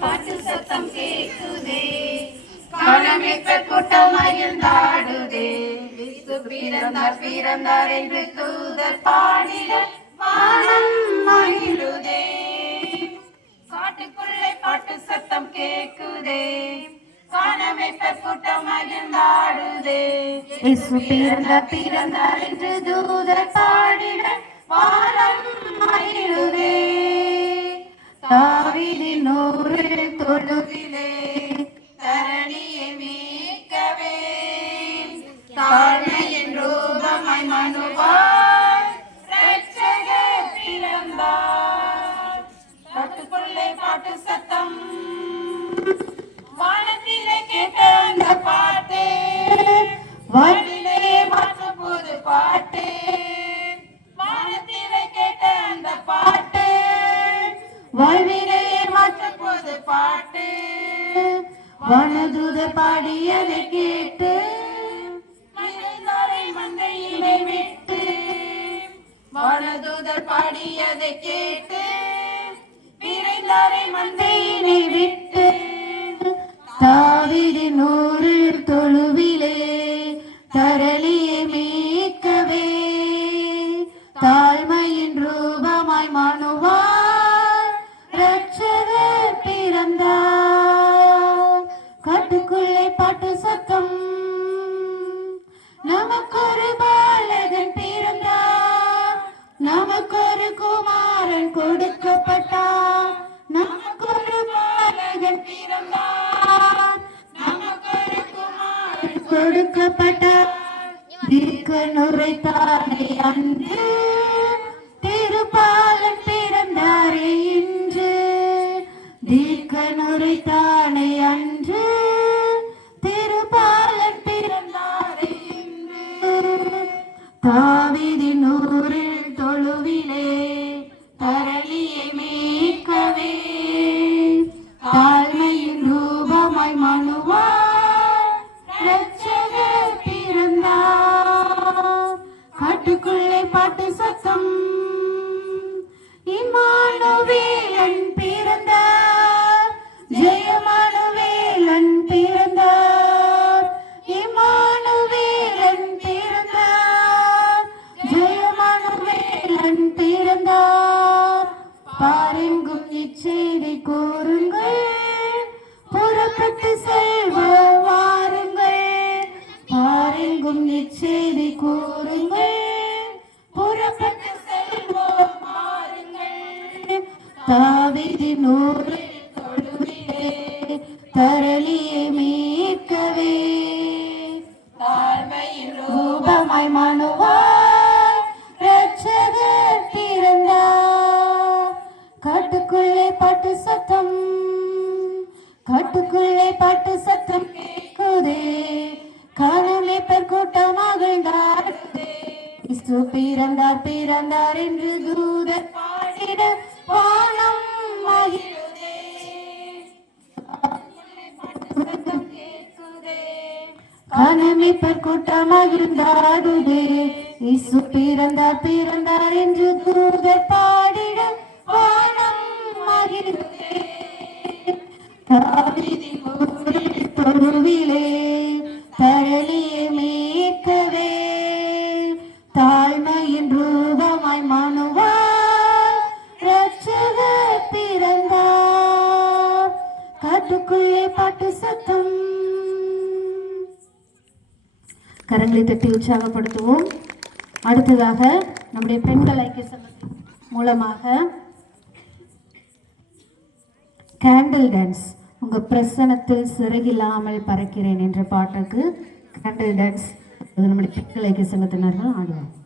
பாட்டு சத்தம் கேக்குதே, காணமிக்க கூட்டம் மகிழ்ந்தாடுதே. இயேசு பிறந்தார் பிறந்தார் என்று தூதர் பாடிட வானம் மகிழுதே. காட்டுக்குள்ளே பாட்டு சத்தம் கேக்குதே, காணமிக்க கூட்டம் மகிழ்ந்தாடுதே. இயேசு பிறந்தார் பிறந்தார் என்று தூதர் பாடிட வானம் மகிழுதே. தாவீதின் நூறு தொழுவிலே தரணியை மீட்கவே, தாழ்மையின் ரூபமாய் மனுவாய் இரட்சகர் பிறந்தார். காட்டுக்குள்ளே பாட்டு சத்தம், வானத்திலே கேட்ட அந்த பாட்டு, வாழ்விலே மாற்றும் புது பாட்டு. வானத்திலே கேட்ட அந்த பாட்டு, வாழ்விலே மாற்றும் புது பாட்டு. வானதூதர் பாடியதை கேட்டு மந்தையினை விட்டு, வானதூதர் பாடியதை கேட்டு விரைந்தாரை மந்தையினை விட்டு. தாவீதின் நூறு தொழுவிலே தரளியை மீட்கவே, தாழ்மையின் ரூபமாய் மனுவாய் இரட்சகர் பிறந்தார். காட்டுக்குள்ளே பாட்டு சத்தம், நமக்கொரு பாலகன் பிறந்தார், நமக்கொரு குமாரன் கொடுக்கப்பட்டார். நமக்கொரு பாலகன் பிறந்தார், நமக்கொரு குமாரன் கொடுக்கப்பட்டார். தீர்க்கனுரைத்தாரே அன்று, திருப்பாலன் பிறந்தாரே இன்று. தீர்க்கனுரைத்தானே அன்று, திருப்பாலன் பிறந்தாரே இன்று. தாவீதின் நூறில் தொழுவிலே தரளியை மீட்கவே, தாழ்மையின் ரூபமாய் மனுவாய் இரட்சகர் பிறந்தார். காட்டுக்குள்ளே பாட்டு சத்தம், இம்மானுவேலன் பிறந்தார், ஜெயமானுவேலன் பிறந்தார். இம்மானுவேலன் பிறந்தார், ஜெயமானுவேலன் பிறந்தார். பாரெங்கும் இச்செய்தி கூறுங்கள், புறப்பட்டு செல்வ வாருங்கள். பாரெங்கும் இச்செய்தி கூறுங்கள், புறப்பட்டு செல்வோம் வாருங்கள். தாவீதின் நூறு தொழுவிலே தரளியை மீட்கவே, தாழ்மையின் ரூபமாய் மனுவாய் இரட்சகர் பிறந்தார். காட்டுக்குள்ளே பாட்டு சத்தம், காட்டுக்குள்ளே பாட்டு சத்தம் கேட்குதே, காணமிப்பர் கூட்டம் மகிழ்ந்தாடுதே. இயேசு பிறந்தார் பிறந்தார் என்று தூதர் பாடிட வானம் மகிழுதே. சத்தம் கேட்குதே, காணமிப்பர் கூட்டம் மகிழ்ந்தாடுதே. இயேசு பிறந்தார் பிறந்தார் என்று தூதர் பாடிட வானம் மகிழுதே. தாவீதின் நூறில் தொழுவிலே தரளியை மீட்கவே, தாழ்மையின் ரூபமாய் மனுவாய் இரட்சகர் பிறந்தார். காட்டுக்குள்ளே பாட்டு சத்தம். கரங்களை தட்டி உற்சாகப்படுத்துவோம். அடுத்ததாக நம்முடைய பெண்கள் ஐக்கிய சங்கத்தின் மூலமாக கேண்டில் டான்ஸ், உங்கள் பிரசனத்தில் சிறகில்லாமல் பறக்கிறேன் என்ற பாட்டுக்கு கேண்டில் டான்ஸ் நம்முடைய பெண்கள் ஐக்கிய சங்கத்தினர்கள் ஆடுவாங்க.